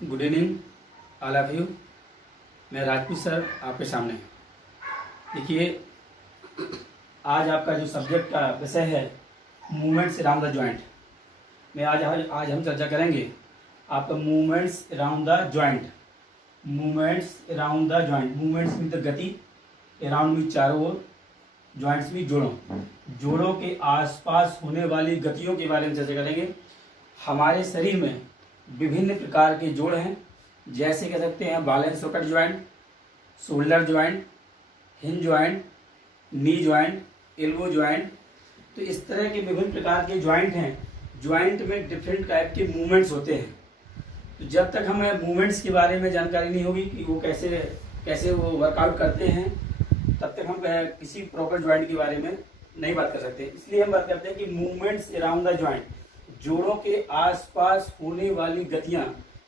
Good evening all of you. मैं Rajput sir आपके सामने। देखिए, आज आपका जो सब्जेक्ट का विषय है मूवमेंट्स अराउंड द जॉइंट में आज हम चर्चा करेंगे आपका movements around the joint. Movements around the joint, movements में द गति, अराउंड में चारों ओर, जॉइंट्स में जोड़ों के आसपास होने वाली गतियों के बारे में चर्चा करेंगे। हमारे शरीर में विभिन्न प्रकार के जोड़ हैं, जैसे कह सकते हैं ball and socket joint, shoulder joint, hinge joint, knee joint, elbow joint. तो इस तरह के विभिन्न प्रकार के ज्वाइंट हैं। ज्वाइंट में डिफरेंट टाइप के मूवमेंट्स होते हैं। तो जब तक हमें मूवमेंट्स के बारे में जानकारी नहीं होगी कि वो कैसे वो वर्कआउट करते हैं, तब तक हम किसी प्रॉपर ज्वाइंट के बारे में नहीं बात कर सकते। इसलिए हम बात करते हैं कि मूवमेंट्स अराउंड द ज्वाइंट, जोड़ों के आसपास होने वाली गतियां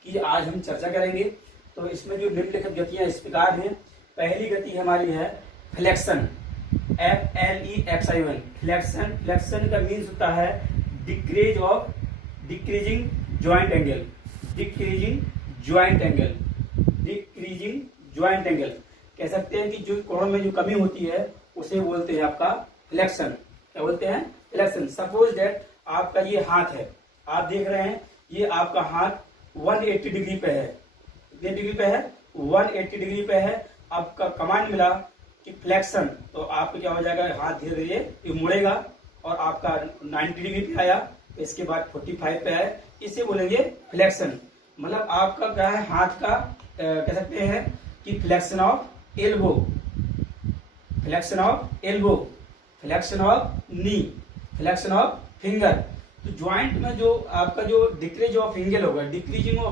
की आज हम चर्चा करेंगे। तो इसमें जो निम्नलिखित गतियां इस प्रकार हैं। पहली गति हमारी है फ्लेक्शन, FLEXION। फ्लेक्शन का मीन्स होता है डिक्रीजिंग ज्वाइंट एंगल। कह सकते हैं कि जो कोण में जो कमी होती है उसे बोलते हैं आपका फ्लेक्शन। क्या बोलते हैं? फ्लेक्शन। सपोज दैट आपका ये हाथ है, आप देख रहे हैं ये आपका हाथ 180 डिग्री पे है। कितने डिग्री पे है? 180 डिग्री पे है। आपका कमांड मिला कि फ्लेक्शन, तो आपका क्या हो जाएगा, हाथ धीरे धीरे ये मुड़ेगा और आपका 90 डिग्री पे आया, इसके बाद 45 पे है, इसे बोलेंगे फ्लेक्शन। मतलब आपका क्या है, हाथ का कह सकते हैं कि flexion of elbow, flexion of knee, flexion of finger. तो ज्वाइंट में जो आपका जो डिक्रीजिंग ऑफ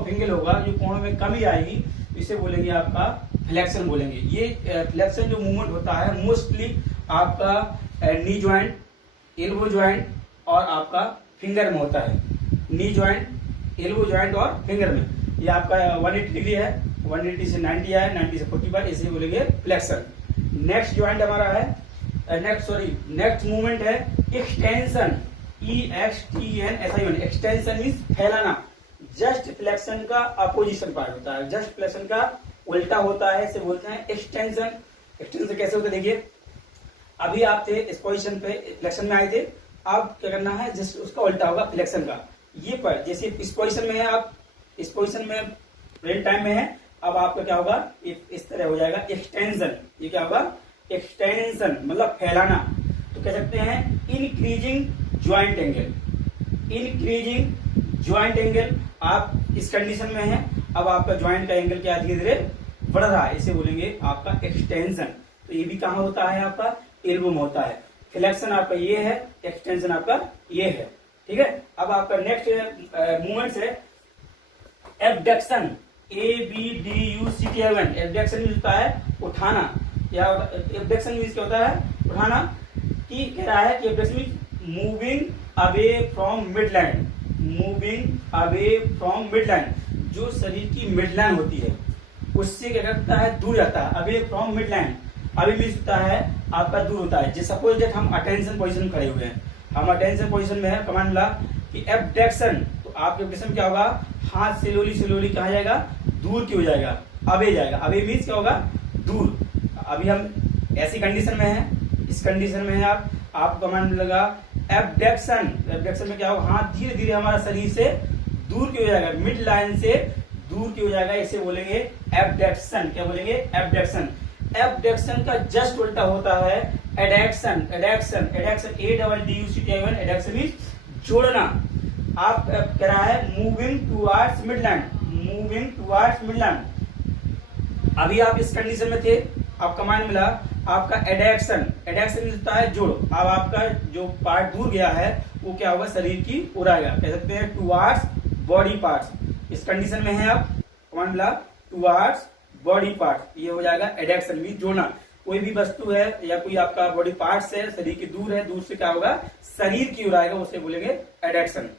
एंगल होगा, जो कोण में कमी आएगी, इसे बोलेंगे आपका फ्लेक्शन बोलेंगे। ये फ्लेक्शन जो मूवमेंट होता है मोस्टली आपका नी ज्वाइंट, एल्बो ज्वाइंट और आपका फिंगर में होता है। नी ज्वाइंट, एल्बो ज्वाइंट और फिंगर में। ये आपका 180 डिग्री है, 180 से 90 है, 90 से 45, इसे बोलेंगे फ्लेक्शन। नेक्स्ट ज्वाइंट हमारा है नेक्स्ट मूवमेंट है एक्सटेंशन, EXTENSION। एक्सटेंशन मीन्स फैलाना। जस्ट फ्लेक्शन का अपोजिशन पार्ट होता है, जस्ट फ्लेक्शन का उल्टा होता है, इसे बोलते हैं एक्सटेंशन। एक्सटेंशन कैसे होता है? देखिए, अभी आप थे इस पोजीशन पे, फ्लेक्शन में आए थे, अब क्या करना है, जस्ट उसका उल्टा होगा फ्लेक्शन का। ये पर जैसे इस पोजीशन में है, आप इस पोजीशन में प्रेजेंट टाइम में है, अब आपका क्या होगा, इस तरह हो जाएगा एक्सटेंशन। ये क्या होगा? एक्सटेंशन मतलब फैलाना। तो कह सकते हैं इंक्रीजिंग ज्वाइंट एंगल। आप इस कंडीशन में हैं, अब आपका ज्वाइंट का एंगल क्या धीरे धीरे बढ़ रहा है, इसे बोलेंगे आपका एक्सटेंशन। तो ये भी कहाँ होता है? आपका एल्बो में होता है। फ्लेक्शन आपका ये है, एक्सटेंशन आपका ये है। ठीक है। अब आपका नेक्स्ट मूवमेंट है एबडक्शन, ABDUCTION। एबडक्शन मीन्स होता है उठाना, या एबडक्शन मीन्स क्या होता है? उठाना। कि कह रहा है कि abduction means moving away from midline. जो शरीर की मिडलाइन होती है उससे क्या करता है, दूर जाता है। Away from midline, away means होता है आपका दूर होता है। जैसे सपोज दैट हम अटेंशन पोजीशन में खड़े हुए हैं, हम अटेंशन पोजीशन में है, कमांड मिला कि एबडक्शन, तो आपके एबडक्शन क्या होगा, हाथ स्लोली कहा जाएगा, दूर की हो जाएगा, अवे जाएगा। अवे मीन्स क्या होगा? दूर। अभी हम ऐसी कंडीशन में हैं, इस कंडीशन में है आप कमांड लगा एबडक्शन में क्या होगा, हाथ धीरे धीरे हमारा शरीर से दूर की हो जाएगा, मिड लाइन से दूर की हो जाएगा, इसे बोलेंगे एबडक्शन। क्या बोलेंगे? एबडक्शन। एबडक्शन का जस्ट उल्टा होता है एडक्शन। ADDUCTION। एडक्शन मीन्स जोड़ना। आप कह रहा है मूविंग टुवर्ड्स मिडलाइन। अभी आप इस कंडीशन में थे, अब कमांड मिला आपका एडक्शन होता है जोड़। अब आपका जो पार्ट दूर गया है वो क्या होगा, शरीर की ओर आएगा, कह सकते हैं टुवर्ड्स बॉडी पार्ट्स। इस कंडीशन में है आप, कमांड मिला टुवर्ड्स बॉडी पार्ट्स, ये हो जाएगा एडक्शन मीन जोड़ना। कोई भी वस्तु है या कोई आपका बॉडी पार्ट्स है, शरीर की दूर है, दूर से क्या होगा, शरीर की ओर आएगा, उसे बोलेंगे एडक्शन।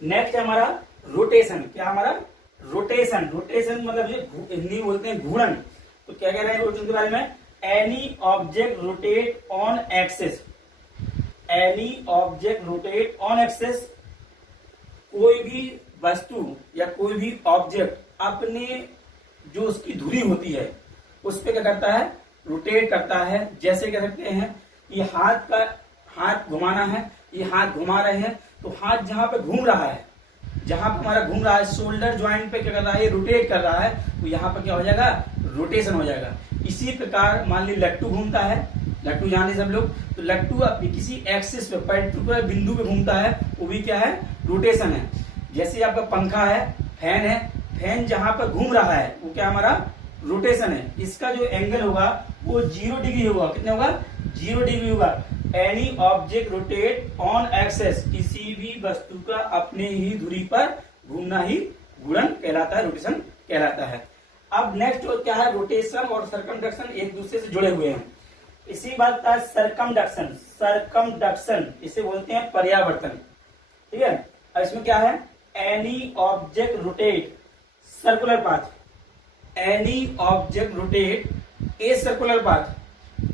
नेक्स्ट है हमारा रोटेशन। क्या हमारा? रोटेशन मतलब ये हिंदी बोलते हैं घूर्णन। तो क्या कह रहे हैं रोटेशन के बारे में? Any object rotate on axis. कोई भी वस्तु या कोई भी ऑब्जेक्ट अपने जो उसकी धुरी होती है उस पे क्या करता है, रोटेट करता है। जैसे कह सकते हैं ये हाथ घुमाना है, ये हाथ घुमा रहे हैं, तो हाथ जहां पे घूम रहा है, जहां पे हमारा घूम रहा है शोल्डर ज्वाइंट पे क्या कर रहा है, ये रोटेट कर रहा है, तो यहाँ पे क्या हो जाएगा, रोटेशन हो जाएगा। इसी प्रकार मान ली लट्टू घूमता है, लट्टू जानते सब लोग, तो लट्टू अपनी किसी एक्सिस पे पर्टिकुलर बिंदु पे घूमता है, वो भी क्या है, रोटेशन है। जैसे आपका पंखा है, फैन है, फैन जहां पर घूम रहा है वो क्या हमारा रोटेशन है। इसका जो एंगल होगा वो 0 डिग्री होगा। कितने होगा, 0 डिग्री होगा। Any object rotate on axis, किसी भी वस्तु का अपने ही धुरी पर घूमना ही घूर्णन कहलाता है, रोटेशन कहलाता है। अब नेक्स्ट क्या है, रोटेशन और सरकमडक्शन एक दूसरे से जुड़े हुए हैं। इसी बात का सरकमडक्शन, सरकमडक्शन इसे बोलते हैं पर्यावर्तन, ठीक है। अब इसमें क्या है, any object rotate circular path, any object rotate a circular path,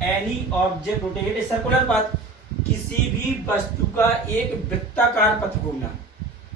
any object rotate a circular path, किसी भी वस्तु का एक वृत्ताकार पथ घूमना,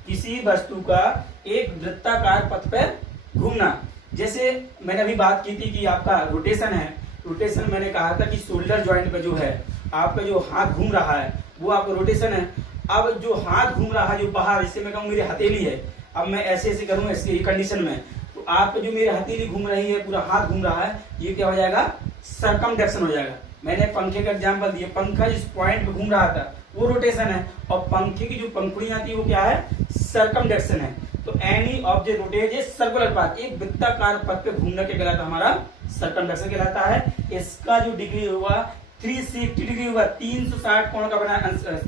किसी वस्तु का एक वृत्ताकार पथ पर घूमना। जैसे मैंने अभी बात की थी कि आपका रोटेशन है, रोटेशन मैंने कहा था कि शोल्डर ज्वाइंट पे जो है आपका जो हाथ घूम रहा है वो आपका रोटेशन है। अब जो हाथ घूम रहा है जो बाहर, जैसे मैं कहूँ मेरी हथेली है, अब मैं ऐसे ऐसे करूंगा इसकी कंडीशन में, तो आपका जो मेरी हथेली घूम रही है, पूरा हाथ घूम रहा है, ये क्या हो जाएगा, सरकमडक्शन हो जाएगा। मैंने पंखे का एग्जांपल दिया, पंखा जिस पॉइंट पे घूम रहा था वो रोटेशन है, और पंखे की जो पंखुड़ियां थी वो क्या है, सरकमडक्शन है। तो any object rotate a circular path, एक वृत्ताकार पथ पे घूमने के कहलाता हमारा सरकमडक्शन कहलाता है। इसका जो डिग्री होगा 360 डिग्री होगा, 360 कोण का बना,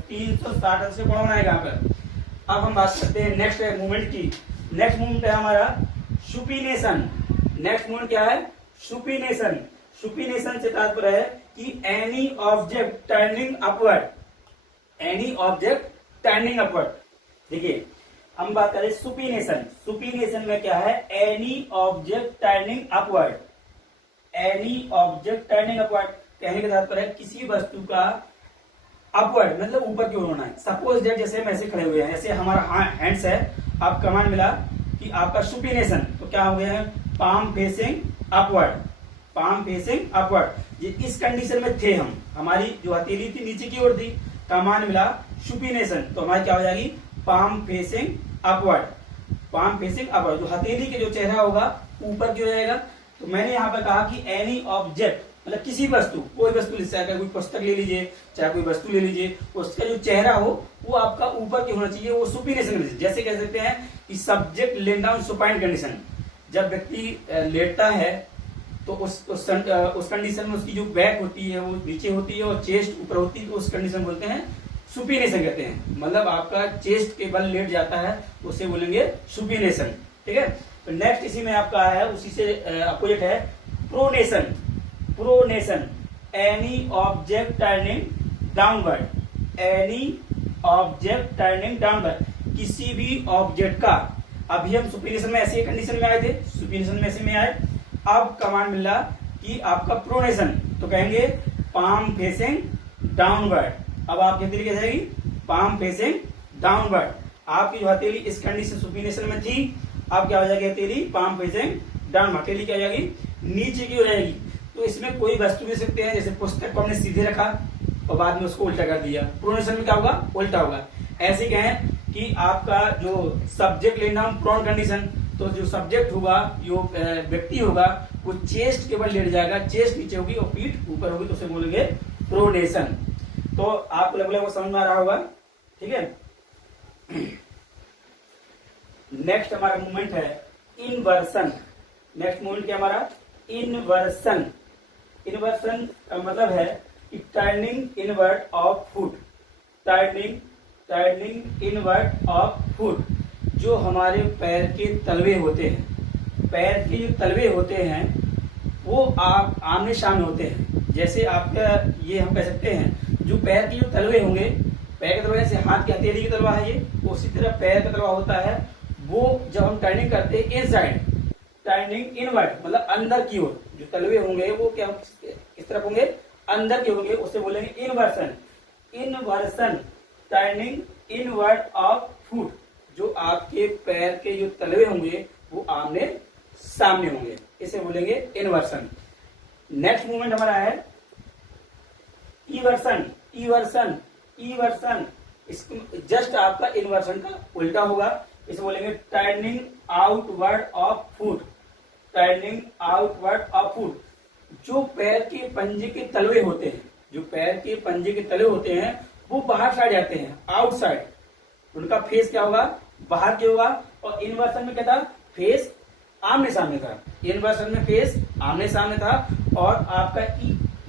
360 अंश से कोण बनाएगा यहाँ पर। अब हम बात करते हैं नेक्स्ट मूवमेंट की। नेक्स्ट मूवमेंट है हमारा सुपिनेशन। नेक्स्ट मूवमेंट क्या है, सुपिनेशन। सुपिनेशन से तात्पर्य है कि any object turning upward, any object turning upward. देखिए हम बात करें सुपिनेशन, सुपिनेशन में क्या है, any object turning upward, any object turning upward कहने का तात्पर्य है किसी वस्तु का अपवर्ड मतलब ऊपर की ओर होना है। सपोज दैट जैसे हम ऐसे खड़े हुए हैं, ऐसे हमारा हैंड्स है, आप कमांड मिला कि आपका सुपिनेशन, तो क्या हो गया है, palm facing upward, palm facing upward. ये इस कंडीशन में थे हम, हमारी जो हथेली थी नीचे की ओर थी, कमांड मिला सुपिनेशन, तो हमारी क्या हो जाएगी, palm facing upward, palm facing upward. जो हथेली के जो चेहरा होगा ऊपर की हो जाएगा। तो मैंने यहाँ पर कहा कि एनी ऑब्जेक्ट मतलब किसी वस्तु, कोई वस्तु, चाहे कोई पुस्तक ले लीजिए, चाहे कोई वस्तु ले लीजिए, उसका जो चेहरा हो वो आपका ऊपर की होना चाहिए, वो सुपिनेशन में। जैसे कह सकते हैं कि सब्जेक्ट लेन डाउन सुपाइन कंडीशन, जब व्यक्ति लेटता है तो उस कंडीशन में उसकी जो बैक होती है वो नीचे होती है और चेस्ट ऊपर होती है, तो उस कंडीशन बोलते हैं सुपिनेशन कहते हैं। मतलब आपका चेस्ट के बल लेट जाता है, उसे बोलेंगे सुपिनेशन, ठीक है। तो नेक्स्ट इसी में आपका है, उसी से अपोजिट है pronation. Pronation, any object turning downward, any object turning downward, किसी भी ऑब्जेक्ट का, अभी हम सुपिनेशन में ऐसे कंडीशन में आए थे, सुपिनेशन में ऐसे में आए, अब कमांड मिला कि आपका प्रोनेशन, तो कहेंगे पाम फेसिंग डाउनवर्ड। अब आपकी हथेली क्या जाएगी, पाम फेसिंग डाउनवर्ड। आपकी जो हथेली इस कंडीशन सुपिनेशन में थी, अब क्या हो जाएगी, हथेली पाम फेसिंग डाउनवर्ड, हथेली क्या हो जाएगी, नीचे की हो जाएगी। तो इसमें कोई वस्तु ले सकते हैं, जैसे पुस्तक को हमने सीधे रखा और बाद में उसको उल्टा कर दिया, प्रोनेशन में क्या होगा, उल्टा होगा। ऐसे कहें कि आपका जो सब्जेक्ट लेना हम प्रोन कंडीशन, तो जो सब्जेक्ट होगा, जो व्यक्ति होगा, वो चेस्ट के बल लेट जाएगा, चेस्ट नीचे होगी और पीठ ऊपर होगी, तो उसे बोलेंगे प्रोनेशन। तो आपको लगभग वो समझ में आ रहा होगा, ठीक है। नेक्स्ट हमारा मूवमेंट है इनवर्सन। नेक्स्ट मूवमेंट क्या हमारा, इनवर्सन। इनवर्सन का मतलब है कि turning inward of foot, turning inward of foot. जो हमारे पैर के तलवे होते हैं, पैर के जो तलवे होते हैं वो आप आमने सामने होते हैं। जैसे आपका ये हम कह सकते हैं, जो पैर के जो तलवे होंगे, पैर का तलवा जैसे हाथ की हथेली की तलवा है ये, उसी तरह पैर का तलवा होता है। वो जब हम टर्निंग करते हैं इनसाइड, टर्निंग इनवर्ट मतलब अंदर की ओर, जो तलवे होंगे वो क्या किस तरफ होंगे, अंदर के होंगे, उसे बोलेंगे inversion. Inversion, turning inward of foot. जो आपके पैर के जो तलवे होंगे वो आमने सामने होंगे, इसे बोलेंगे इन्वर्सन। नेक्स्ट मूवमेंट हमारा है इवर्सन। इवर्सन इवर्सन इसको जस्ट आपका इन्वर्सन का उल्टा होगा, इसे बोलेंगे turning outward of foot. Turning outward of foot. जो पैर के पंजे के तलवे होते हैं, जो पैर के पंजे के तलवे होते हैं वो बाहर साइड जाते हैं, आउटसाइड। उनका फेस क्या होगा, बाहर क्या होगा। और इन्वर्सन में क्या था, फेस आमने सामने था। इन्वर्सन में फेस आमने सामने था और आपका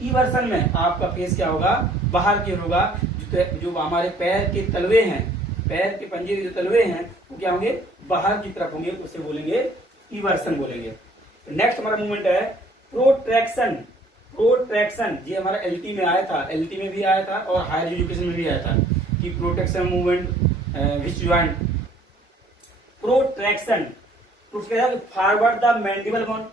इवर्सन में आपका फेस क्या होगा, बाहर की होगा। जो हमारे पैर के तलवे हैं, पैर के पंजे के जो तलवे हैं वो क्या होंगे, बाहर की तरफ होंगे, उसे बोलेंगे इवर्सन बोलेंगे। नेक्स्ट हमारा मूवमेंट है प्रोट्रैक्शन। प्रोट्रैक्शन ये हमारा एलटी में आया था, एलटी में भी आया था और हायर एजुकेशन में भी आया था कि protection movement which joint. Protraction forward the mandible bone.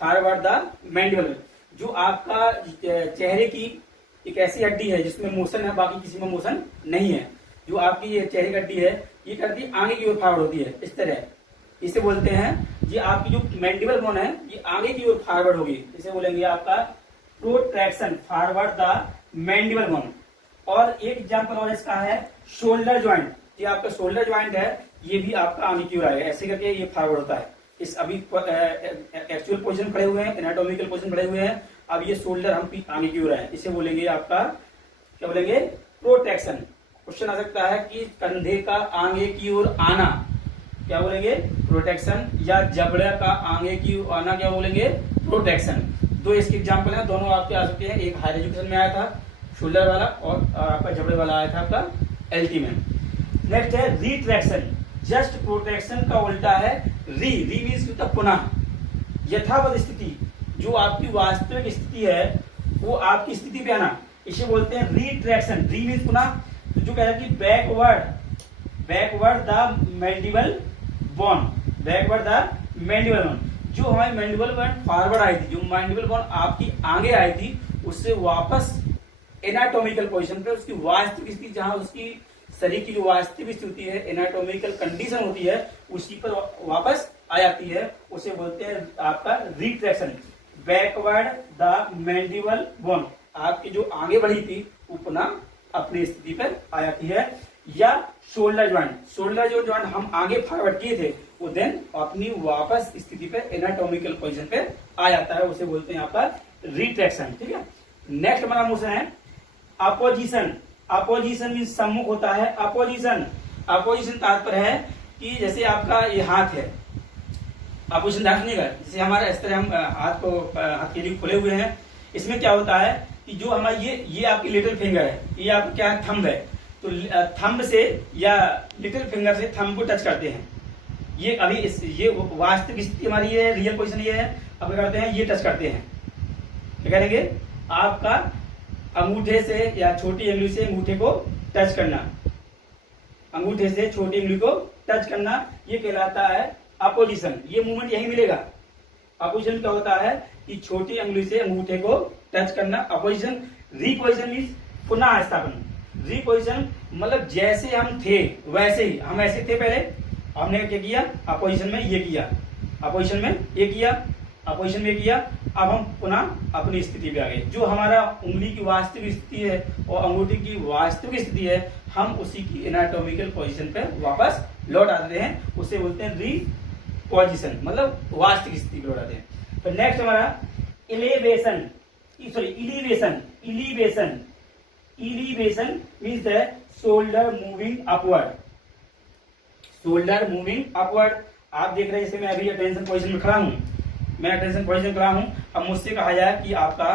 Forward the mandible, जो आपका चेहरे की एक ऐसी हड्डी है जिसमें मोशन है, बाकी किसी में मोशन नहीं है। जो आपकी ये चेहरे की हड्डी है ये करती है आगे की ओर फॉरवर्ड होती है, इस तरह। इसे बोलते हैं, ये आपकी जो मैंडिबल बोन है ये आगे की ओर फॉरवर्ड होगी, इसे बोलेंगे आपका protraction, forward the mandible bone. और एक एग्जांपल और इसका है शोल्डर ज्वाइंट। ये आपका शोल्डर ज्वाइंट है, ये भी आपका आगे की ओर आएगा, ऐसे करके ये फॉरवर्ड होता है। इस अभी एक्चुअल पोजीशन खड़े हुए हैं, एनाटॉमिकल पोजीशन खड़े हुए हैं, अब ये शोल्डर हम आगे की ओर है, इसे बोलेंगे आपका क्या बोलेंगे, प्रोटेक्शन। क्वेश्चन आ सकता है कि कंधे का आगे की ओर आना क्या बोलेंगे, प्रोटेक्शन। या जबड़े का आगे की ओर आना क्या बोलेंगे, प्रोटेक्शन। दो इसके एग्जाम्पल हैं, दोनों आपके आ सकते हैं। एक हायर एजुकेशन में आया था शोल्डर वाला और आपका जबड़े वाला आया था आपका एलटी में। नेक्स्ट है रिट्रैक्शन। जस्ट प्रोटेक्शन का उल्टा है री। री मीन्स पुनः, यथावत स्थिति, जो आपकी वास्तविक स्थिति है वो आपकी स्थिति पे आना, इसे बोलते हैं रिट्रैक्शन। री मीन्स पुनः। तो जो कह रहा है कि backward the mandible bone, backward the mandible bone. जो हमारी मैंडिबल बोन फॉरवर्ड आई थी, जो मैंडिबल बोन आपकी आगे आई थी, उससे वापस एनाटॉमिकल पोजीशन पे, उसकी वास्तविक स्थिति, जहां उसकी शरीर की जो वास्तविक स्थिति है, एनाटॉमिकल कंडीशन होती है, उसी पर वापस आ जाती है, उसे बोलते हैं आपका retraction. Backward the mandible bone, आपकी जो आगे बढ़ी थी वो पुनः अपनी स्थिति पर आ जाती है। या शोल्डर ज्वाइंट, शोल्डर जो ज्वाइंट हम आगे फॉरवर्ड किए थे वो देन अपनी वापस स्थिति पे एनाटॉमिकल पोजीशन पे आ जाता है, उसे बोलते हैं आपका रिट्रैक्शन। ठीक है। नेक्स्ट हमारा मोशन है अपोजिशन। अपोजिशन मीन सम्मुख होता है। अपोजिशन, अपोजिशन तात्पर्य है कि जैसे आपका ये हाथ है, अपोजिशन ध्यान सुनिएगा, जैसे हमारा इस तरह हम हाथ के लिए खुले हुए हैं, इसमें क्या होता है कि जो हमारा ये आपकी लिटिल फिंगर है, ये आपका क्या है, थंब है, तो थंब से या लिटिल फिंगर से थंब को टच करते हैं। ये अभी ये वास्तविक स्थिति हमारी ये है, रियल पोजीशन ये है। अब क्या करते हैं, ये टच करते हैं, क्या करेंगे, आपका अंगूठे से या छोटी उंगली से अंगूठे को टच करना, अंगूठे से छोटी उंगली को टच करना, ये कहलाता है अपोजिशन। ये मूवमेंट यही मिलेगा। अपोजिशन क्या होता है कि छोटी उंगली से अंगूठे को टच करना, अपोजिशन। रिपोजिशन मीन्स पुनः स्थापन। रिपोजिशन मतलब जैसे हम थे वैसे ही, हम ऐसे थे पहले, हमने क्या किया, अपोजिशन में ये किया, अपोजिशन में ये किया, अपोजिशन में किया, अब हम पुनः अपनी स्थिति पे आ गए। जो हमारा उंगली की वास्तविक स्थिति है और अंगूठी की वास्तविक स्थिति है, हम उसी की एनाटॉमिकल पोजीशन पे वापस लौट आते हैं, उसे बोलते हैं रीपोजिशन, मतलब वास्तविक स्थिति पे लौट आते हैं। तो नेक्स्ट हमारा elevation, sorry elevation. Elevation, elevation means the shoulder moving upward, shoulder moving upward. आप देख रहे हैं, जैसे मैं अभी अटेंशन पोजीशन में खड़ा हूं, मैं अटेंशन पोजीशन खड़ा हूं, अब मुझसे कहा जाए कि आपका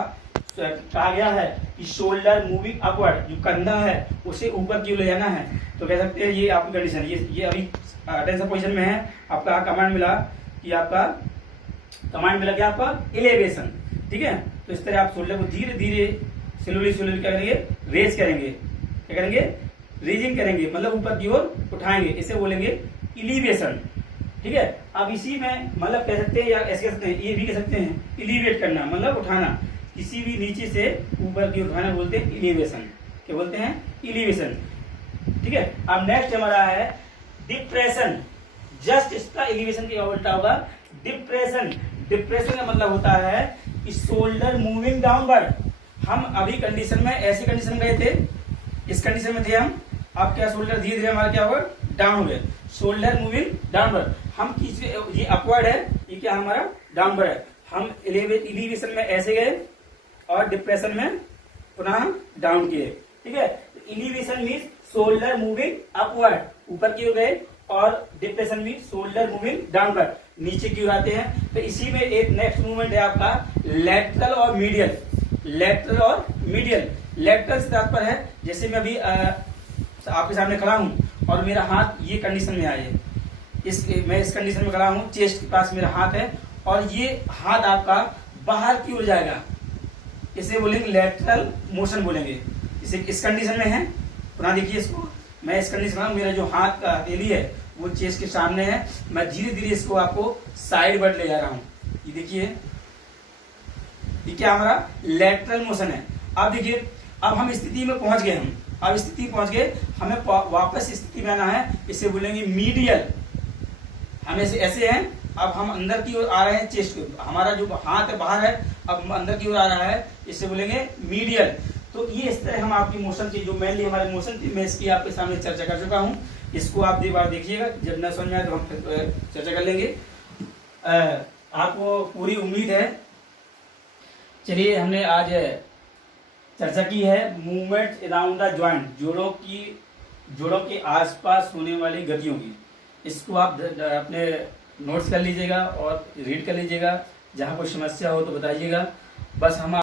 कहा गया है कि शोल्डर मूविंग अपवर्ड, जो कंधा है उसे ऊपर की ओर ले जाना है, तो कह सकते हैं ये आपकी कंडीशन, ये अभी अटेंशन पोजीशन में है। आपका कमांड मिला कि आपका कमांड मिला क्या, आपका इलेवेशन। ठीक है। तो इस तरह आप शोल्डर को धीरे धीरे स्लोली स्लोली क्या करेंगे, रेज करेंगे, क्या करेंगे, रेजिंग करेंगे, मतलब ऊपर की ओर उठाएंगे, इसे बोलेंगे इलिवेशन। ठीक है। अब इसी में मतलब कह सकते हैं या ऐसे कह सकते हैं, ये भी कह सकते हैं इलिवेट करना, मतलब उठाना, किसी भी नीचे से ऊपर की उठाना बोलते हैं इलिवेशन। क्या बोलते हैं, इलिवेशन। ठीक है। अब नेक्स्ट हमारा है डिप्रेशन, जस्ट इसका एलिवेशन का उल्टा होगा डिप्रेशन। डिप्रेशन का मतलब होता है शोल्डर मूविंग डाउनवर्ड। हम अभी कंडीशन में ऐसी कंडीशन में गए थे, इस कंडीशन में थे हम, अब क्या शोल्डर धीरे धीरे हमारा क्या होगा, डाउन हो गया, शोल्डर मूविंग डाउनवर्ड। हम ये अपवर्ड है, ये क्या हमारा डाउनवर्ड है। हम एलिवेशन में ऐसे गए और डिप्रेशन में पुनः डाउन किए, ठीक है। Elevation mean shoulder moving upward, ऊपर की ओर गए, और depression mean shoulder moving downward, नीचे की ओर आते हैं। तो इसी में एक नेक्स्ट मूवमेंट है आपका लैटरल और मीडियल। लैटरल और मीडियल, लैटरल से तात्पर्य है जैसे मैं अभी आपके सामने खड़ा हूं और मेरा हाथ ये कंडीशन में आए, मैं इस कंडीशन में खड़ा हूं, चेस्ट के पास मेरा हाथ है और ये हाथ आपका बाहर की ओर जाएगा, इसे बोलेंगे लैटरल मोशन बोलेंगे। इसे इस कंडीशन में है, पुनः देखिए इसको, मैं इस कंडीशन में, मेरा जो हाथ का हथेली है वो चेस्ट के सामने है, मैं धीरे धीरे इसको आपको साइड वर्ड ले जा रहा हूं। ये देखिए, ये क्या हमारा लैटरल मोशन है। अब देखिए, अब हम स्थिति में पहुंच गए, अब स्थिति पहुंच गए, हमें वापस स्थिति में आना है, इसे बोलेंगे मीडियल। हम ऐसे हैं, अब हम अंदर की ओर आ रहे हैं, चेस्ट की, हमारा जो हाथ है बाहर है, अब अंदर की ओर आ रहा है, इसे बोलेंगे मीडियल। तो ये इस तरह हम आपकी मोशन की, जो मेनली हमारे मोशन थी, मैं इसकी आपके सामने चर्चा कर चुका हूं। इसको आप एक बार देखिएगा, जब न समझ में आए तो हम चर्चा कर लेंगे। आपको पूरी उम्मीद है। चलिए, हमने आज चर्चा की है मूवमेंट अराउंड द जॉइंट, जोड़ों के आसपास होने वाली गतियों की। इसको आप अपने नोट्स कर लीजिएगा और रीड कर लीजिएगा, जहां कोई समस्या हो तो बताइएगा। बस हम